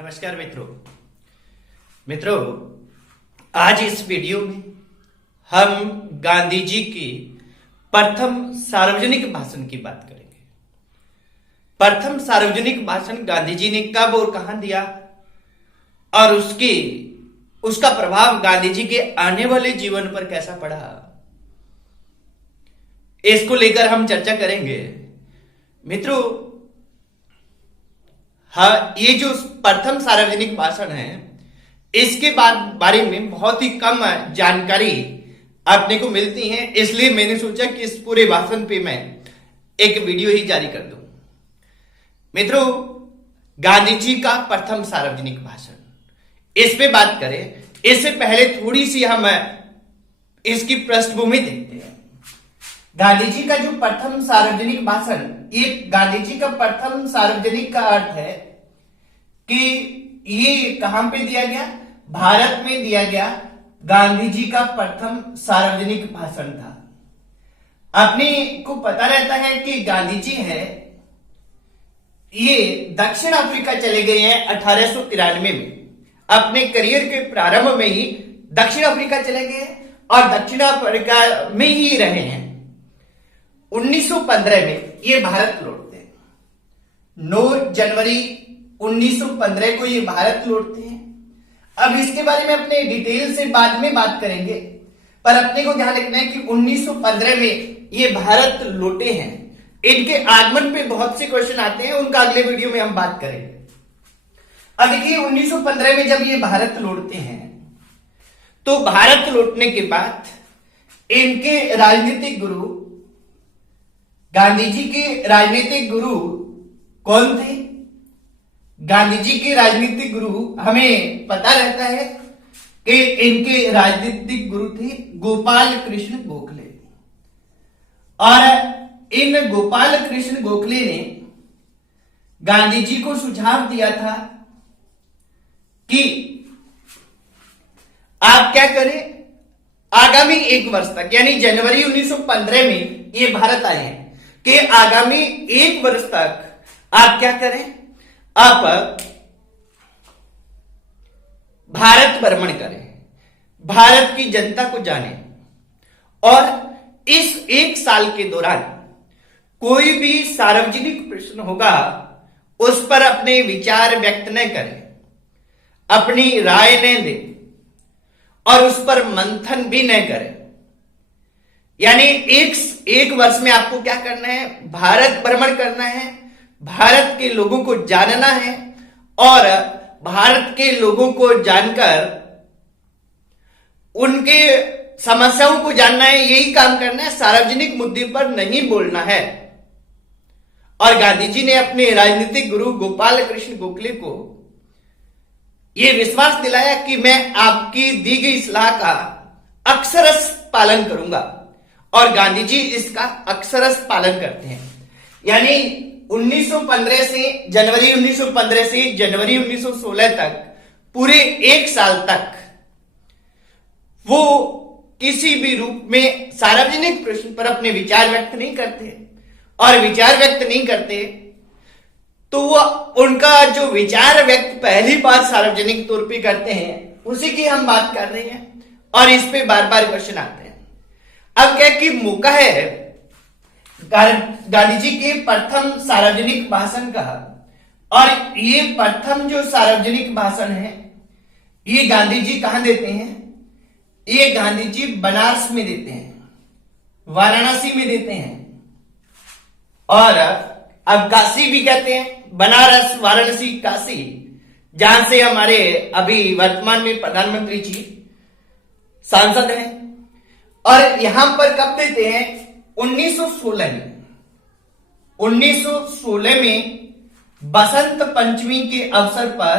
नमस्कार मित्रों, आज इस वीडियो में हम गांधी जी की प्रथम सार्वजनिक भाषण की बात करेंगे। प्रथम सार्वजनिक भाषण गांधी जी ने कब और कहां दिया और उसका प्रभाव गांधी जी के आने वाले जीवन पर कैसा पड़ा, इसको लेकर हम चर्चा करेंगे। मित्रों, हाँ, ये जो प्रथम सार्वजनिक भाषण है, इसके बारे में बहुत ही कम जानकारी अपने को मिलती है, इसलिए मैंने सोचा कि इस पूरे भाषण पे मैं एक वीडियो ही जारी कर दूं। मित्रों, गांधी जी का प्रथम सार्वजनिक भाषण, इस पे बात करें इससे पहले थोड़ी सी हम इसकी पृष्ठभूमि देखते हैं। गांधी जी का जो प्रथम सार्वजनिक भाषण, ये गांधी जी का प्रथम सार्वजनिक का अर्थ है कि ये कहां पे दिया गया, भारत में दिया गया। गांधी जी का प्रथम सार्वजनिक भाषण था। अपने को पता रहता है कि गांधी जी है, ये दक्षिण अफ्रीका चले गए हैं 1893 में। अपने करियर के प्रारंभ में ही दक्षिण अफ्रीका चले गए और दक्षिण अफ्रीका में ही रहे हैं। 1915 में ये भारत लौटते हैं। 9 जनवरी 1915 को ये भारत लौटते हैं। अब इसके बारे में अपने डिटेल से बाद में बात करेंगे, पर अपने को ध्यान रखना है कि 1915 में ये भारत लौटे हैं। इनके आगमन पे बहुत से क्वेश्चन आते हैं, उनका अगले वीडियो में हम बात करेंगे। अब देखिए, 1915 में जब ये भारत लौटते हैं, तो भारत लौटने के बाद इनके राजनीतिक गुरु, गांधी जी के राजनीतिक गुरु कौन थे? गांधी जी के राजनीतिक गुरु हमें पता रहता है कि इनके राजनीतिक गुरु थे गोपाल कृष्ण गोखले। और इन गोपाल कृष्ण गोखले ने गांधी जी को सुझाव दिया था कि आप क्या करें, आगामी 1 वर्ष तक, यानी जनवरी 1915 में ये भारत आए हैं, कि आगामी 1 वर्ष तक आप क्या करें, आप भारत भ्रमण करें, भारत की जनता को जानें, और इस 1 साल के दौरान कोई भी सार्वजनिक प्रश्न होगा उस पर अपने विचार व्यक्त न करें, अपनी राय न दें और उस पर मंथन भी न करें। यानी एक वर्ष में आपको क्या करना है, भारत भ्रमण करना है, भारत के लोगों को जानना है और भारत के लोगों को जानकर उनके समस्याओं को जानना है, यही काम करना है, सार्वजनिक मुद्दे पर नहीं बोलना है। और गांधी जी ने अपने राजनीतिक गुरु गोपाल कृष्ण गोखले को यह विश्वास दिलाया कि मैं आपकी दी गई सलाह का अक्षरश पालन करूंगा, और गांधी जी इसका अक्षरश पालन करते हैं। यानी 1915 से जनवरी 1915 से जनवरी 1916 तक, पूरे 1 साल तक वो किसी भी रूप में सार्वजनिक प्रश्न पर अपने विचार व्यक्त नहीं करते, और विचार व्यक्त नहीं करते तो वो उनका जो विचार व्यक्त पहली बार सार्वजनिक तौर पे करते हैं, उसी की हम बात कर रहे हैं, और इस पे बार बार क्वेश्चन आते हैं। अब क्या कि मौका है गांधी जी के प्रथम सार्वजनिक भाषण का, और ये प्रथम जो सार्वजनिक भाषण है, ये गांधी जी कहां देते हैं? ये गांधी जी बनारस में देते हैं, वाराणसी में देते हैं, और अब काशी भी कहते हैं, बनारस, वाराणसी, काशी, जहां से हमारे अभी वर्तमान में प्रधानमंत्री जी सांसद हैं। और यहां पर कब देते हैं? 1916 में। 1916 में बसंत पंचमी के अवसर पर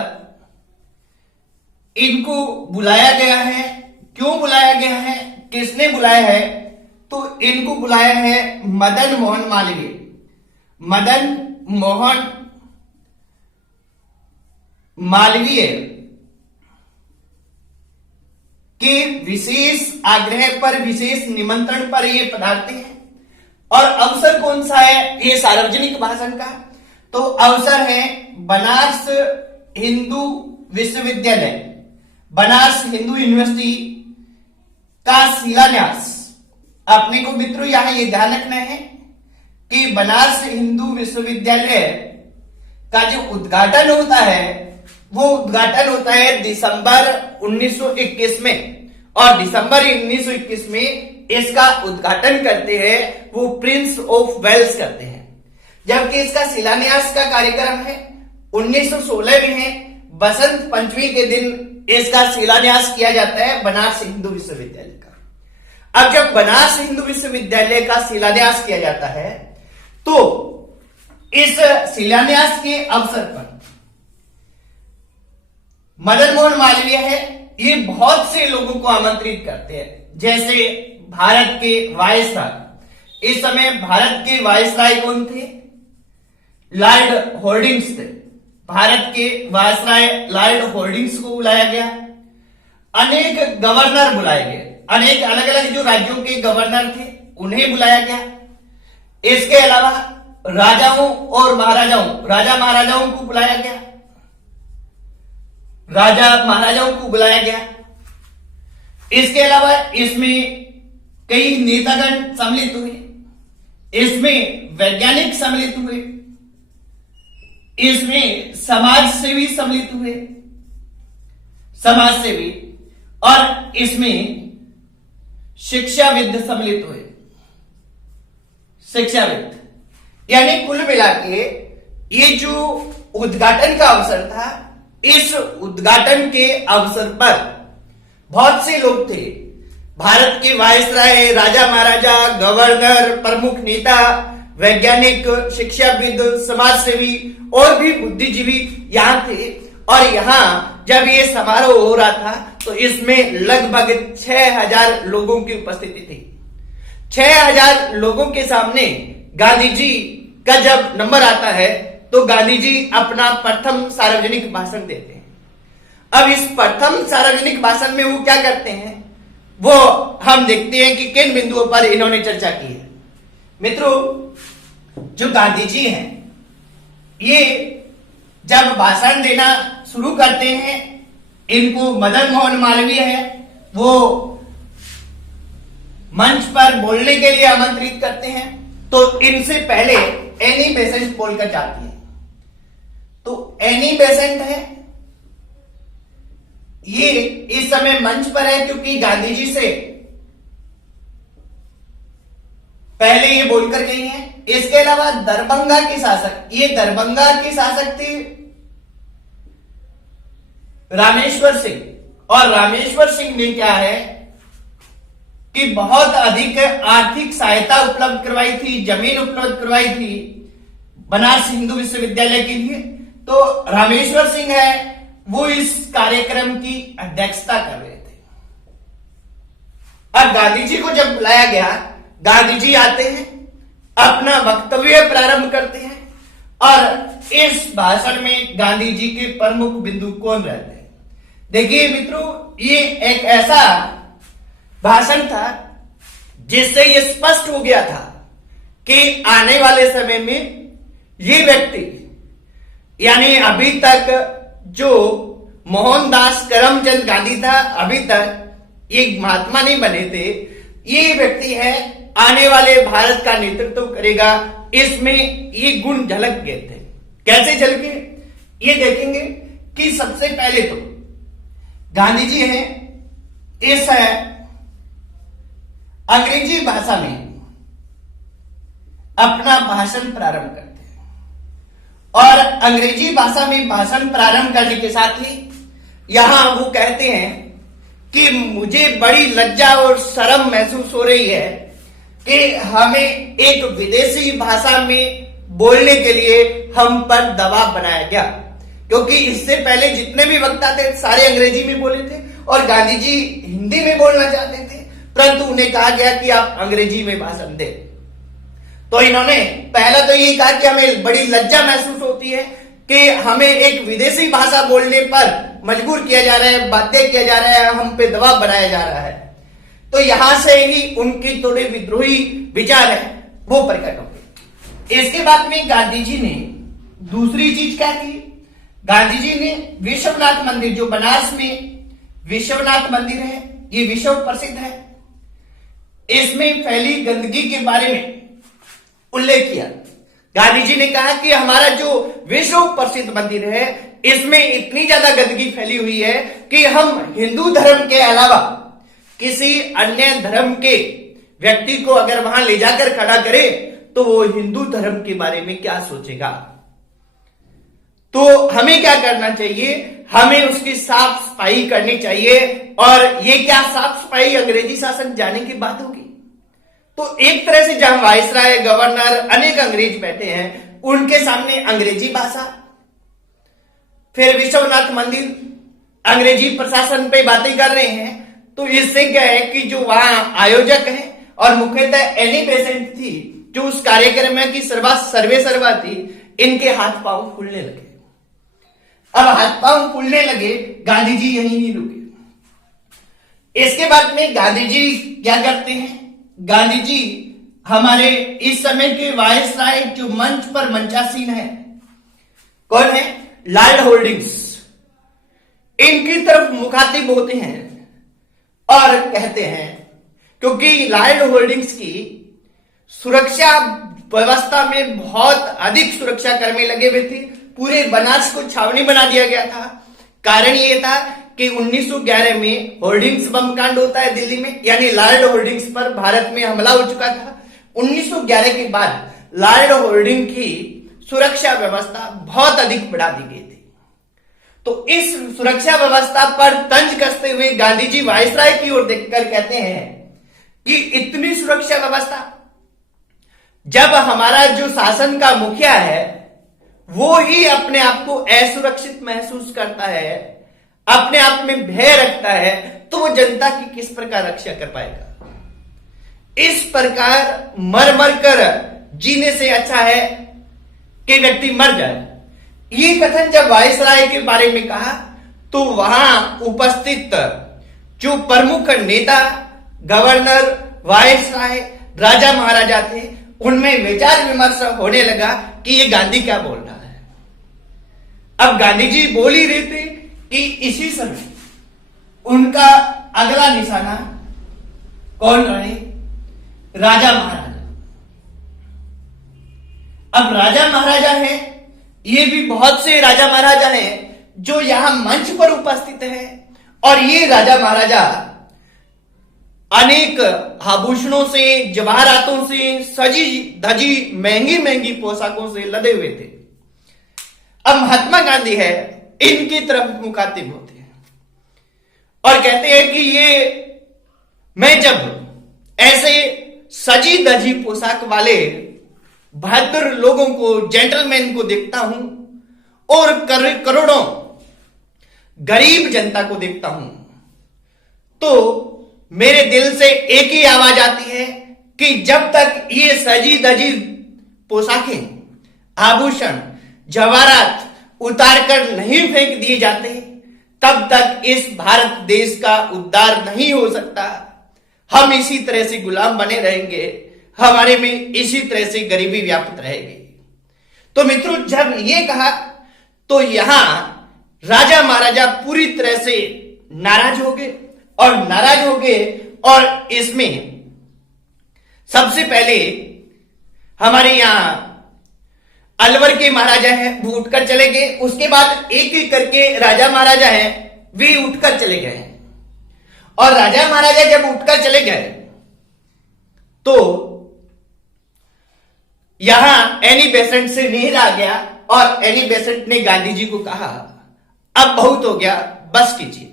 इनको बुलाया गया है। क्यों बुलाया गया है, किसने बुलाया है? तो इनको बुलाया है मदन मोहन मालवीय। मदन मोहन मालवीय के विशेष आग्रह पर, विशेष निमंत्रण पर ये पधारते हैं। और अवसर कौन सा है ये सार्वजनिक भाषण का? तो अवसर है बनारस हिंदू विश्वविद्यालय बनारस हिंदू यूनिवर्सिटी का शिलान्यास, अपने को मित्रों यहां ये ध्यान रखना है कि बनारस हिंदू विश्वविद्यालय का जो उद्घाटन होता है वो उद्घाटन होता है दिसंबर 1921 में, और दिसंबर 1921 में इसका उद्घाटन करते हैं वो प्रिंस ऑफ वेल्स करते हैं, जबकि इसका शिलान्यास का कार्यक्रम है 1916 में है। बसंत पंचमी के दिन इसका शिलान्यास किया जाता है बनारस हिंदू विश्वविद्यालय का। अब जब बनारस हिंदू विश्वविद्यालय का शिलान्यास किया जाता है तो इस शिलान्यास के अवसर पर मदन मोहन मालवीय है ये बहुत से लोगों को आमंत्रित करते हैं, जैसे भारत के वायसराय। इस समय भारत के वायसराय कौन थे? लॉर्ड होर्डिंग्स थे। भारत के वायसराय लॉर्ड होर्डिंग्स को बुलाया गया। अनेक गवर्नर बुलाए गए, अनेक अलग अलग जो राज्यों के गवर्नर थे उन्हें बुलाया गया। इसके अलावा राजाओं और महाराजाओं, राजा महाराजाओं को बुलाया गया, राजा महाराजाओं को बुलाया गया। इसके अलावा इसमें कई नेतागण सम्मिलित हुए, इसमें वैज्ञानिक सम्मिलित हुए, इसमें समाज सेवी सम्मिलित हुए, समाज सेवी, और इसमें शिक्षाविद सम्मिलित हुए, शिक्षाविद। यानी कुल मिला के ये जो उद्घाटन का अवसर था, इस उद्घाटन के अवसर पर बहुत से लोग थे। भारत के वायसराय, राजा महाराजा, गवर्नर, प्रमुख नेता, वैज्ञानिक, शिक्षाविद, समाज सेवी और भी बुद्धिजीवी यहां थे। और यहां जब ये समारोह हो रहा था तो इसमें लगभग 6000 लोगों की उपस्थिति थी। 6000 लोगों के सामने गांधी जी का जब नंबर आता है तो गांधी जी अपना प्रथम सार्वजनिक भाषण देते हैं। अब इस प्रथम सार्वजनिक भाषण में वो क्या करते हैं वो हम देखते हैं कि किन बिंदुओं पर इन्होंने चर्चा की है। मित्रों, जो गांधी जी हैं ये जब भाषण देना शुरू करते हैं, इनको मदन मोहन मालवीय है वो मंच पर बोलने के लिए आमंत्रित करते हैं, तो इनसे पहले एनी बेसेंट बोलकर जाती है। तो एनी बेसेंट है ये इस समय मंच पर है क्योंकि गांधी जी से पहले ये बोलकर गई हैं। इसके अलावा दरभंगा की शासक, ये दरभंगा की शासक थी रामेश्वर सिंह, और रामेश्वर सिंह ने क्या है कि बहुत अधिक आर्थिक सहायता उपलब्ध करवाई थी, जमीन उपलब्ध करवाई थी बनारस हिंदू विश्वविद्यालय के लिए। तो रामेश्वर सिंह है वो इस कार्यक्रम की अध्यक्षता कर रहे थे। अब गांधी जी को जब बुलाया गया, गांधी जी आते हैं, अपना वक्तव्य प्रारंभ करते हैं, और इस भाषण में गांधी जी के प्रमुख बिंदु कौन रहते हैं? देखिए मित्रों, ये एक ऐसा भाषण था जिससे ये स्पष्ट हो गया था कि आने वाले समय में ये व्यक्ति, यानी अभी तक जो मोहनदास करमचंद गांधी था, अभी तक ये महात्मा नहीं बने थे, ये व्यक्ति है आने वाले भारत का नेतृत्व करेगा। इसमें ये गुण झलक गए थे। कैसे झलके ये देखेंगे कि सबसे पहले तो गांधी जी हैं इस अंग्रेजी भाषा में अपना भाषण प्रारंभ करते हैं, और अंग्रेजी भाषा में भाषण प्रारंभ करने के साथ ही यहां वो कहते हैं कि मुझे बड़ी लज्जा और शर्म महसूस हो रही है कि हमें एक विदेशी भाषा में बोलने के लिए हम पर दबाव बनाया गया, क्योंकि इससे पहले जितने भी वक्ता थे सारे अंग्रेजी में बोले थे और गांधी जी हिंदी में बोलना चाहते थे, परंतु उन्हें कहा गया कि आप अंग्रेजी में भाषण दें। तो इन्होंने पहला तो ये कहा कि हमें बड़ी लज्जा महसूस होती है कि हमें एक विदेशी भाषा बोलने पर मजबूर किया जा रहा है, बाध्य किया जा रहा है, हम पे दबाव बनाया जा रहा है। तो यहां से ही उनकी थोड़े विद्रोही विचार है वो प्रकट हो गए। इसके बाद में गांधी जी ने दूसरी चीज क्या की गांधी जी ने विश्वनाथ मंदिर, जो बनारस में विश्वनाथ मंदिर है, ये विश्व प्रसिद्ध है, इसमें फैली गंदगी के बारे में उल्लेख किया। गांधी जी ने कहा कि हमारा जो विश्व प्रसिद्ध मंदिर है, इसमें इतनी ज्यादा गंदगी फैली हुई है कि हम हिंदू धर्म के अलावा किसी अन्य धर्म के व्यक्ति को अगर वहां ले जाकर खड़ा करें तो वो हिंदू धर्म के बारे में क्या सोचेगा। तो हमें क्या करना चाहिए, हमें उसकी साफ सफाई करनी चाहिए। और ये क्या साफ सफाई अंग्रेजी शासन जाने की बात होगी। तो एक तरह से जहां वायसराय, गवर्नर, अनेक अंग्रेज बैठे हैं, उनके सामने अंग्रेजी भाषा, फिर विश्वनाथ मंदिर अंग्रेजी प्रशासन पे बातें कर रहे हैं। तो इससे क्या है कि जो वहां आयोजक है और मुख्यतः एनी बेसेंट थी, जो उस कार्यक्रम में की सर्वे सर्वा थी, इनके हाथ पांव फूलने लगे। अब हाथ पांव फूलने लगे, गांधी जी यहीं नहीं रुके। इसके बाद में गांधी जी क्या करते हैं, गांधी जी हमारे इस समय के वायसराय जो मंच पर मंचासीन है, कौन है, लॉर्ड होल्डिंग्स, इनकी तरफ मुखातिब होते हैं और कहते हैं, क्योंकि लॉर्ड होल्डिंग्स की सुरक्षा व्यवस्था में बहुत अधिक सुरक्षा कर्मी लगे हुए थे। पूरे बनारस को छावनी बना दिया गया था। कारण यह था कि 1911 में होल्डिंग्स बम कांड होता है दिल्ली में, यानी लॉर्ड होल्डिंग्स पर भारत में हमला हो चुका था। 1911 के बाद लॉर्ड होल्डिंग की सुरक्षा व्यवस्था बहुत अधिक बढ़ा दी गई थी। तो इस सुरक्षा व्यवस्था पर तंज कसते हुए गांधी जी वायसराय की ओर देखकर कहते हैं कि इतनी सुरक्षा व्यवस्था, जब हमारा जो शासन का मुखिया है वो ही अपने आप को असुरक्षित महसूस करता है, अपने आप में भय रखता है, तो वो जनता की किस प्रकार रक्षा कर पाएगा। इस प्रकार मर मर कर जीने से अच्छा है कि व्यक्ति मर जाए। ये कथन जब वायसराय के बारे में कहा तो वहां उपस्थित जो प्रमुख नेता, गवर्नर, वायसराय, राजा महाराजा थे, उनमें विचार विमर्श होने लगा कि ये गांधी क्या बोल रहा है। अब गांधी जी बोल ही रहे थे कि इसी समय उनका अगला निशाना कौन रहे, राजा महाराजा। अब राजा महाराजा हैं, ये भी बहुत से राजा महाराजा हैं जो यहां मंच पर उपस्थित हैं, और ये राजा महाराजा अनेक आभूषणों से, जवाहरातों से सजी धजी महंगी महंगी पोशाकों से लदे हुए थे। अब महात्मा गांधी है, इनकी तरफ मुखातिब होते हैं और कहते हैं कि ये मैं जब ऐसे सजी धजी पोशाक वाले बहादुर लोगों को, जेंटलमैन को देखता हूं और करोड़ों गरीब जनता को देखता हूं, तो मेरे दिल से एक ही आवाज आती है कि जब तक ये सजी धजी पोशाकें, आभूषण, जवाहरात उतार कर नहीं फेंक दिए जाते, तब तक इस भारत देश का उद्धार नहीं हो सकता। हम इसी तरह से गुलाम बने रहेंगे, हमारे में इसी तरह से गरीबी व्याप्त रहेगी। तो मित्रों, जब ये कहा तो यहां राजा महाराजा पूरी तरह से नाराज हो गए और इसमें सबसे पहले हमारे यहां अलवर के महाराजा हैं, वो उठकर चले गए। उसके बाद एक एक करके राजा महाराजा हैं, वे उठकर चले गए। और राजा महाराजा जब उठकर चले गए तो यहां एनी बेसेंट से नेहर आ गया और एनी बेसेंट ने गांधी जी को कहा, अब बहुत हो गया, बस कीजिए।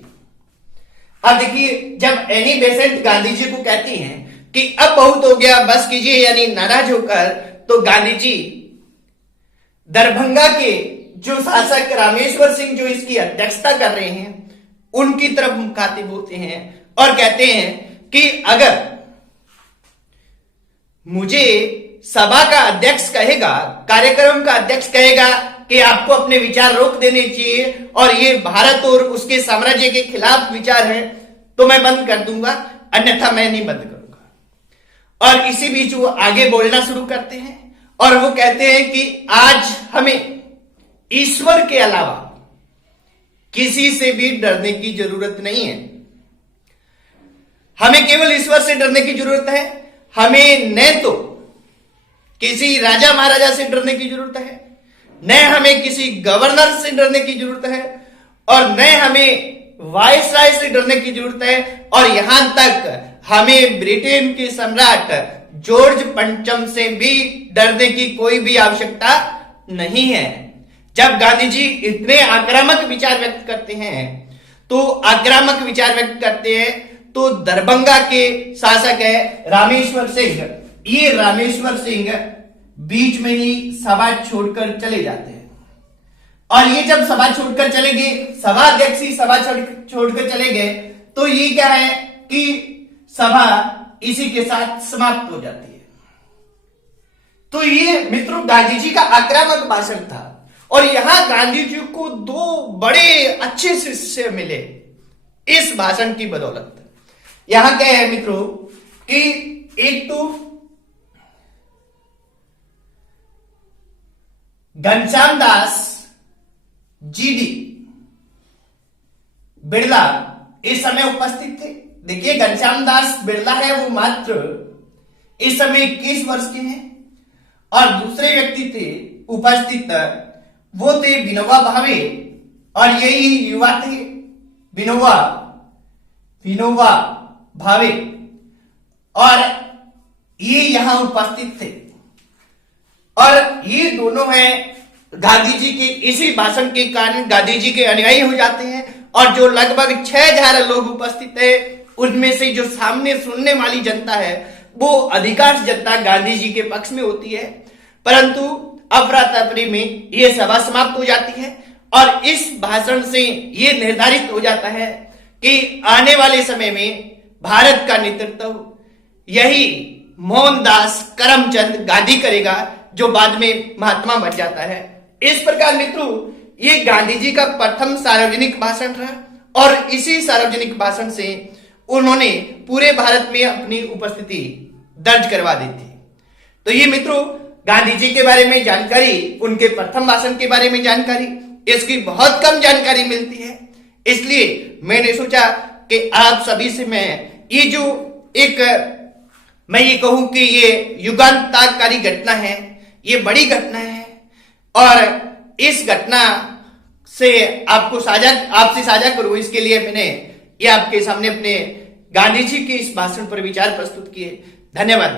अब देखिए, जब एनी बेसेंट गांधी जी को कहती हैं कि अब बहुत हो गया, बस कीजिए, यानी नाराज होकर, तो गांधी जी दरभंगा के जो शासक रामेश्वर सिंह, जो इसकी अध्यक्षता कर रहे हैं, उनकी तरफ मुखातिब होते हैं और कहते हैं कि अगर मुझे सभा का अध्यक्ष कहेगा, कार्यक्रम का अध्यक्ष कहेगा कि आपको अपने विचार रोक देने चाहिए और ये भारत और उसके साम्राज्य के खिलाफ विचार हैं, तो मैं बंद कर दूंगा, अन्यथा मैं नहीं बंद करूंगा। और इसी बीच वो आगे बोलना शुरू करते हैं और वो कहते हैं कि आज हमें ईश्वर के अलावा किसी से भी डरने की जरूरत नहीं है। हमें केवल ईश्वर से डरने की जरूरत है। हमें न तो किसी राजा महाराजा से डरने की जरूरत है, न हमें किसी गवर्नर से डरने की जरूरत है, और न हमें वायसराय से डरने की जरूरत है, और यहां तक हमें ब्रिटेन के सम्राट जॉर्ज पंचम से भी डरने की कोई भी आवश्यकता नहीं है। जब गांधी जी इतने आक्रामक विचार व्यक्त करते हैं, तो दरभंगा के शासक है रामेश्वर सिंह, ये रामेश्वर सिंह बीच में ही सभा छोड़कर चले जाते हैं। और ये जब सभा छोड़कर चले गए, सभा अध्यक्ष ही सभा छोड़कर चले गए, तो ये क्या है कि सभा इसी के साथ समाप्त हो जाती है। तो ये मित्रों गांधी जी का आक्रामक भाषण था, और यहां गांधी जी को दो बड़े अच्छे शिष्य मिले इस भाषण की बदौलत। यहां क्या है मित्रों कि एक तो घनश्याम दास जीडी बिड़ला इस समय उपस्थित थे। देखिए घनश्याम दास बिड़ला है वो मात्र इस समय 21 वर्ष के हैं, और दूसरे व्यक्ति थे उपस्थित, वो थे विनोबा भावे, और यही युवा थे विनोबा भावे, और ये यहां उपस्थित थे। और ये दोनों हैं गांधी जी के इसी भाषण के कारण गांधी जी के अनुयायी हो जाते हैं, और जो लगभग 6000 लोग उपस्थित है उनमें से जो सामने सुनने वाली जनता है वो अधिकांश जनता गांधी जी के पक्ष में होती है। परंतु अफरा तफरी में यह सभा समाप्त हो जाती है, और इस भाषण से यह निर्धारित हो जाता है कि आने वाले समय में भारत का नेतृत्व यही मोहनदास करमचंद गांधी करेगा, जो बाद में महात्मा बन जाता है। इस प्रकार मित्रों ये गांधी जी का प्रथम सार्वजनिक भाषण रहा, और इसी सार्वजनिक भाषण से उन्होंने पूरे भारत में अपनी उपस्थिति दर्ज करवा दी थी। तो ये मित्रों गांधी जी के बारे में जानकारी, उनके प्रथम भाषण के बारे में जानकारी, इसकी बहुत कम जानकारी मिलती है। इसलिए मैंने सोचा कि आप सभी से मैं ये जो मैं ये कहूं कि ये युगांतकारी घटना है, ये बड़ी घटना है, और इस घटना से आपसे साझा करूं, इसके लिए मैंने ये आपके सामने अपने गांधी जी के इस भाषण पर विचार प्रस्तुत किए। धन्यवाद।